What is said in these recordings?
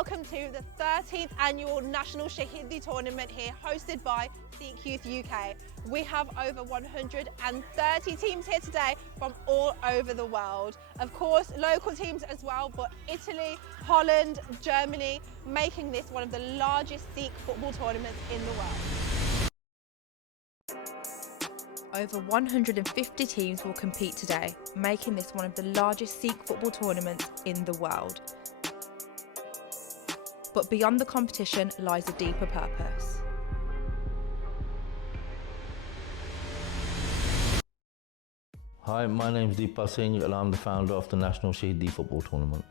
welcome to the 13th annual National Shaheedi Tournament here, hosted by SikhYouthUK. We have over 130 teams here today from all over the world. Of course, local teams as well, but Italy, Holland, Germany, making this one of the largest Sikh football tournaments in the world. Over 150 teams will compete today, making this one of the largest Sikh football tournaments in the world. But beyond the competition lies a deeper purpose. Hi, my name is Deepa Singh and I'm the founder of the National Shaheedi Football Tournament.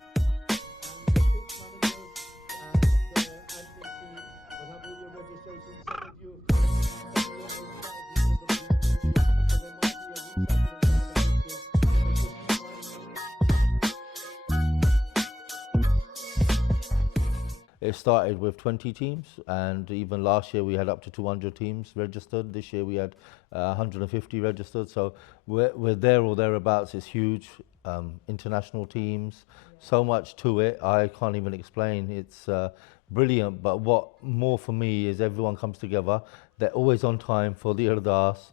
It started with 20 teams, and even last year we had up to 200 teams registered. This year we had 150 registered, so we're there or thereabouts. It's huge. International teams, so much to it, I can't even explain. It's brilliant, but what more for me is everyone comes together. They're always on time for the Ardas,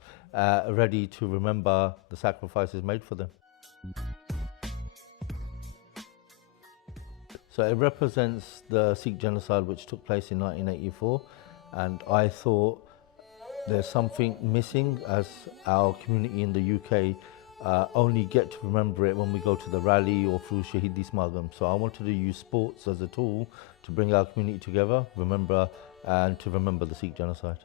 ready to remember the sacrifices made for them. So it represents the Sikh genocide which took place in 1984, and I thought there's something missing, as our community in the UK only get to remember it when we go to the rally or through Shaheedi Smagam. So I wanted to use sports as a tool to bring our community together, remember the Sikh genocide.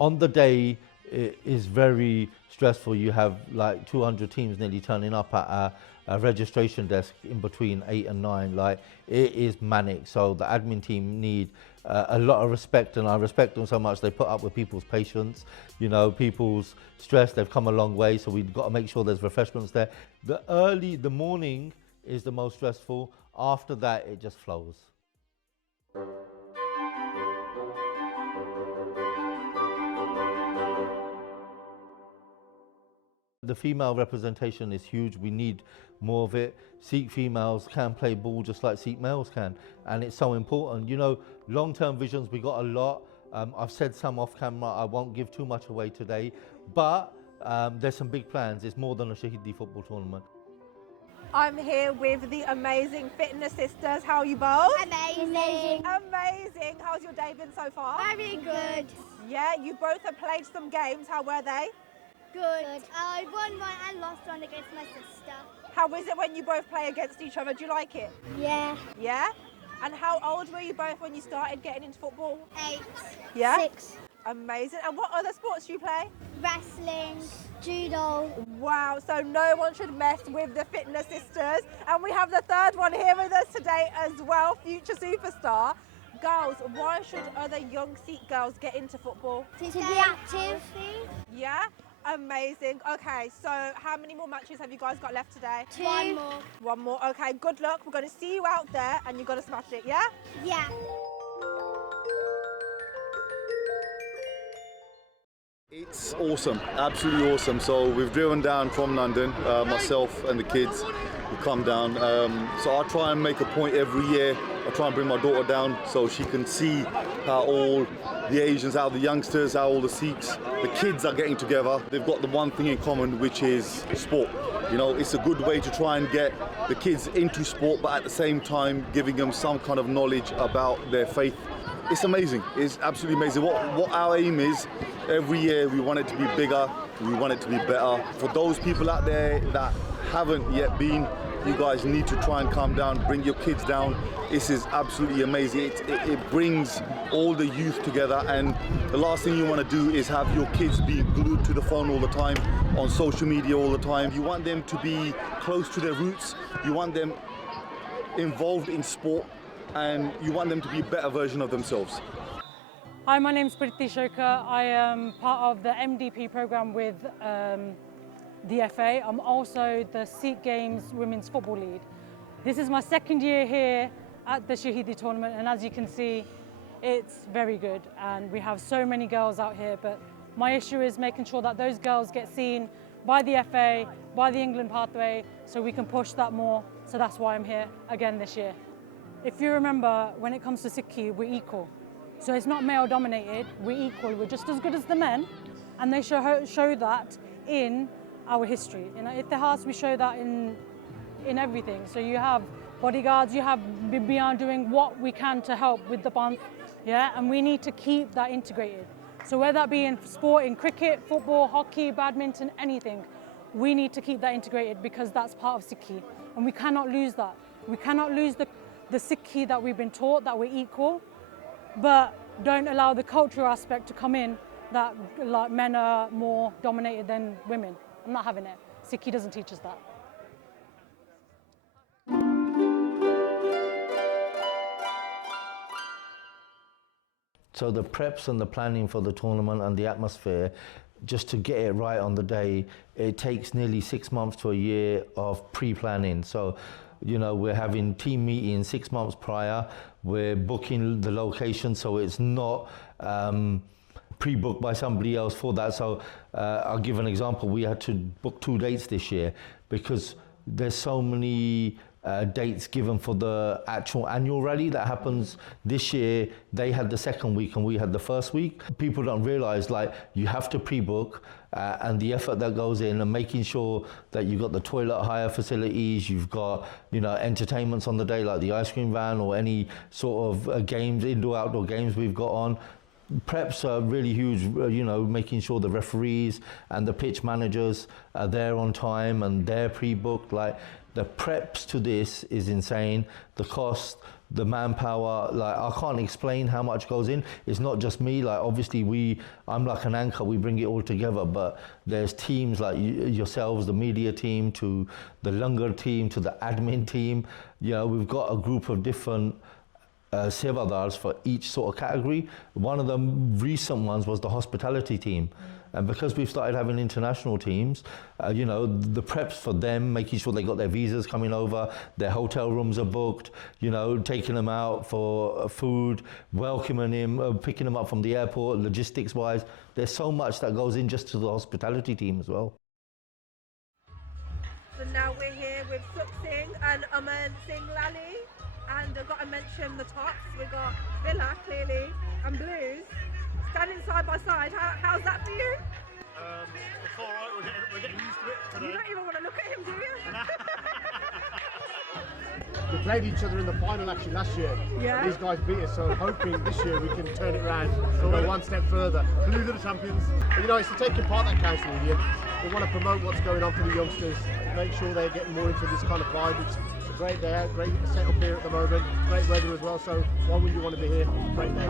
On the day, it is very stressful. You have like 200 teams nearly turning up at a registration desk in between 8 and 9. Like, it is manic. So the admin team need a lot of respect, and I respect them so much. They put up with people's patience, you know, people's stress. They've come a long way, so we've got to make sure there's refreshments there. The morning is the most stressful. After that, it just flows. The female representation is huge. We need more of it. Sikh females can play ball just like Sikh males can, and it's so important. You know, long-term visions, we got a lot. I've said some off camera, I won't give too much away today, but there's some big plans. It's more than a Shaheedi football tournament. I'm here with the amazing fitness sisters. How are you both? Amazing. Amazing. How's your day been so far? Very good. Yeah, you both have played some games. How were they? Good. I won one and lost one against my sister. How is it when you both play against each other? Do you like it? Yeah. Yeah? And how old were you both when you started getting into football? 8. Yeah? 6. Amazing. And what other sports do you play? Wrestling, judo. Wow, so no one should mess with the fitness sisters. And we have the third one here with us today as well, future superstar. Girls, why should other young Sikh girls get into football? To be active. Yeah? Amazing. Okay, so how many more matches have you guys got left today? 2. One more. One more. Okay, good luck. We're going to see you out there and you've got to smash it, yeah? Yeah. It's awesome, absolutely awesome. So we've driven down from London, myself and the kids. We come down. So I try and make a point every year. I try and bring my daughter down so she can see how all the Asians, how the youngsters, how all the Sikhs, the kids are getting together. They've got the one thing in common, which is sport. You know, it's a good way to try and get the kids into sport, but at the same time giving them some kind of knowledge about their faith. It's amazing. It's absolutely amazing. What our aim is, every year we want it to be bigger, we want it to be better. For those people out there that haven't yet been, you guys need to try and come down, bring your kids down. This is absolutely amazing. It brings all the youth together, and the last thing you want to do is have your kids be glued to the phone all the time, on social media all the time. You want them to be close to their roots, you want them involved in sport, and you want them to be a better version of themselves. Hi, my name's Priti Shoka. I am part of the MDP program with the FA. I'm also the Sikh Games Women's Football Lead. This is my second year here at the Shaheedi tournament, and as you can see, It's very good, and we have so many girls out here, but my issue is making sure that those girls get seen by the FA, by the England pathway, so we can push that more. So that's why I'm here again this year. If you remember, when it comes to Sikhi, we're equal. So it's not male dominated, we're equal, we're just as good as the men, and they show that in our history. In Itihas, we show that in everything. So you have bodyguards, you have Bibiyan doing what we can to help with the Panth, yeah, and we need to keep that integrated. So whether that be in sport, in cricket, football, hockey, badminton, anything, we need to keep that integrated because that's part of Sikhi, and we cannot lose that. We cannot lose the Sikhi that we've been taught, that we're equal, but don't allow the cultural aspect to come in, that like men are more dominated than women. I'm not having it. Sikhi doesn't teach us that. So the preps and the planning for the tournament and the atmosphere, just to get it right on the day, it takes nearly 6 months to a year of pre-planning. So, you know, we're having team meetings 6 months prior, we're booking the location so it's not pre-booked by somebody else for that. So I'll give an example. We had to book 2 dates this year because there's so many dates given for the actual annual rally that happens this year. They had the second week and we had the first week. People don't realize, like, you have to pre-book and the effort that goes in and making sure that you've got the toilet hire facilities, you've got, you know, entertainments on the day like the ice cream van or any sort of games, indoor outdoor games we've got on. Preps are really huge, you know, making sure the referees and the pitch managers are there on time and they're pre-booked. Like, the preps to this is insane. The cost, the manpower, like, I can't explain how much goes in. It's not just me, like, obviously I'm like an anchor, we bring it all together, but there's teams like yourselves, the media team, to the Langar team, to the admin team. You know, we've got a group of different sevadars for each sort of category. One of the recent ones was the hospitality team. And because we've started having international teams, you know, the preps for them, making sure they got their visas coming over, their hotel rooms are booked, you know, taking them out for food, welcoming him, picking them up from the airport, logistics-wise. There's so much that goes in just to the hospitality team as well. So now we're here with Singh and Singh Lally, and I've got to mention the tops. We've got Villa, clearly, and Blues. Standing side by side, how's that for you? It's all right, we're getting used to it today. You don't even want to look at him, do you? We played each other in the final actually last year. Yeah. These guys beat us, so I'm hoping this year we can turn it around and go one step further. Blues are the champions. But you know, it's the taking part that counts in the end. We want to promote what's going on for the youngsters, make sure they're getting more into this kind of vibe. It's a great day out, great setup here at the moment, great weather as well, so why wouldn't you want to be here? Great day.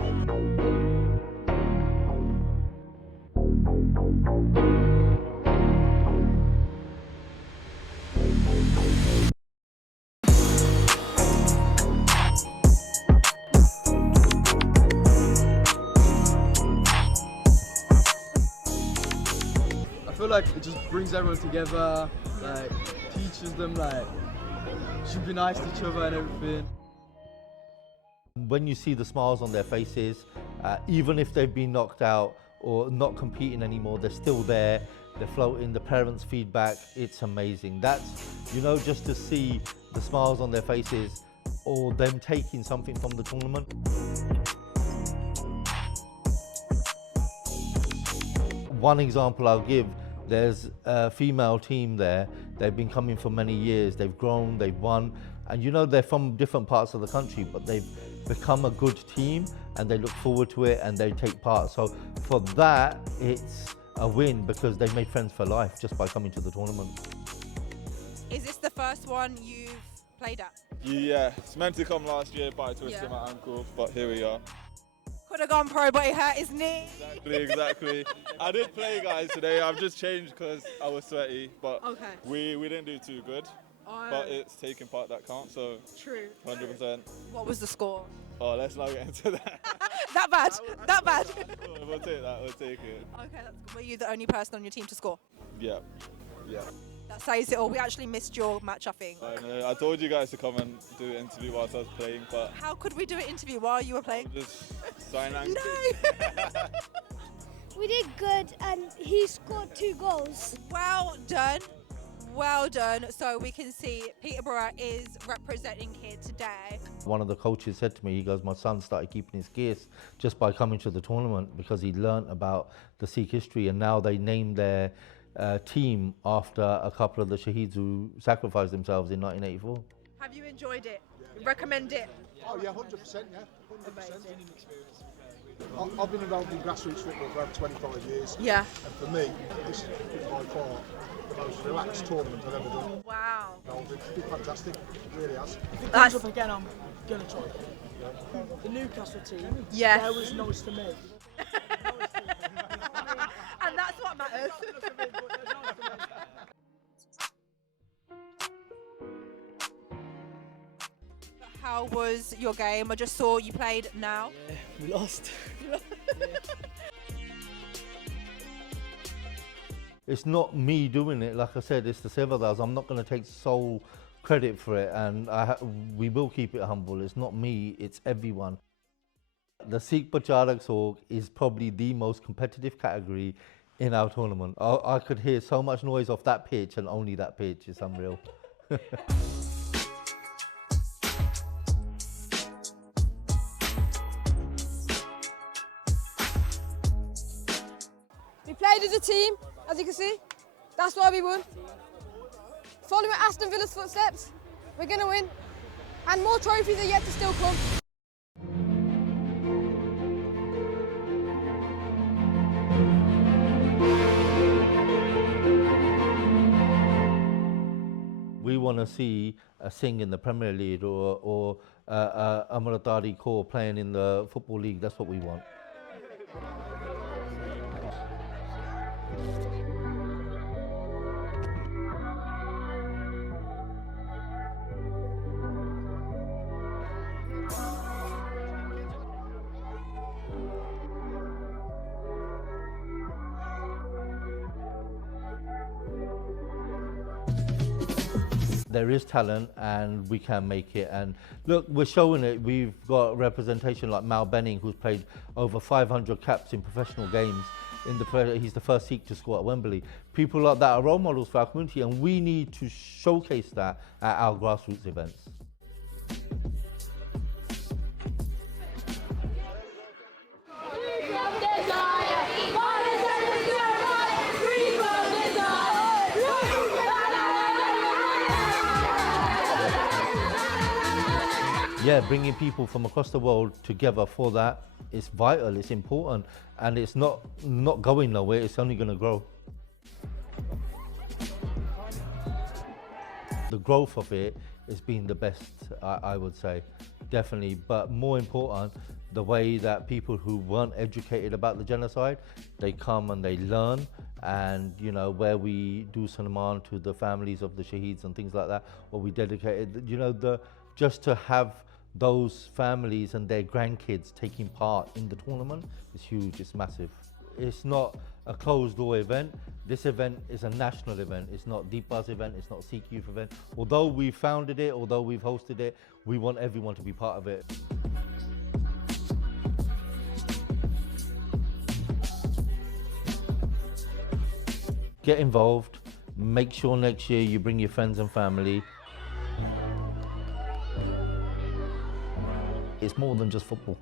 I feel like it just brings everyone together, like teaches them like should be nice to each other and everything. When you see the smiles on their faces, even if they've been knocked out or not competing anymore, they're still there, they're floating, the parents' feedback, it's amazing. That's, you know, just to see the smiles on their faces or them taking something from the tournament. One example I'll give, there's a female team there, they've been coming for many years, they've grown, they've won, and you know, they're from different parts of the country, but they've become a good team and they look forward to it and they take part. So for that, it's a win because they've made friends for life just by coming to the tournament. Is this the first one you've played at? Yeah, it's meant to come last year, but I twisted my ankle, but here we are. Could have gone pro, but he hurt his knee. Exactly. I did play, guys, today. I've just changed because I was sweaty, but we didn't do too good. But it's taking part that counts, so True. 100%. What was the score? Oh, let's not get into that. That bad? That bad? We'll take that, we'll take it. Okay, that's good. Were you the only person on your team to score? Yeah. That says it all. We actually missed your match, I think. I know. I told you guys to come and do an interview whilst I was playing, but How could we do an interview while you were playing? just sign language. No! We did good and he scored 2 goals. Well done. Well done. So we can see Peterborough is representing here today. One of the coaches said to me, he goes, my son started keeping his gears just by coming to the tournament because he learnt about the Sikh history, and now they named their team after a couple of the Shaheeds who sacrificed themselves in 1984. Have you enjoyed it? Recommend it? Oh yeah, 100%, yeah. 100%. I've been involved in grassroots football for over 25 years. Yeah. And for me, this is by far the most relaxed tournament I've ever done. Wow. No, it's been fantastic, it really has. If it comes up again, I'm going to try. The Newcastle team, Yes. that was nice to me. And that's what matters. How was your game? I just saw you played now. Yeah, we lost. It's not me doing it, like I said, it's the Severdals. I'm not going to take sole credit for it, and we will keep it humble. It's not me, it's everyone. The Sikh Pracharak Song is probably the most competitive category in our tournament. I could hear so much noise off that pitch, and only that pitch. It's unreal. We played as a team, as you can see. That's why we won. Following Aston Villa's footsteps, we're going to win. And more trophies are yet to still come. We want to see a Singh in the Premier League or Amritari Kaur playing in the Football League. That's what we want. There is talent and we can make it, and look, we're showing it. We've got representation like Mal Benning, who's played over 500 caps in professional games. He's the first Sikh to score at Wembley. People like that are role models for our community, and we need to showcase that at our grassroots events. Yeah, bringing people from across the world together for that is vital, it's important, and it's not going nowhere, it's only going to grow. The growth of it has been the best, I would say, definitely, but more important, the way that people who weren't educated about the genocide, they come and they learn, and you know, where we do Sanman to the families of the Shaheeds and things like that, or we dedicated, you know, just to have those families and their grandkids taking part in the tournament is huge, it's massive. It's not a closed door event. This event is a national event. It's not Deepa's event, it's not Sikh Youth event. Although we founded it, although we've hosted it, we want everyone to be part of it. Get involved, make sure next year you bring your friends and family. It's more than just football.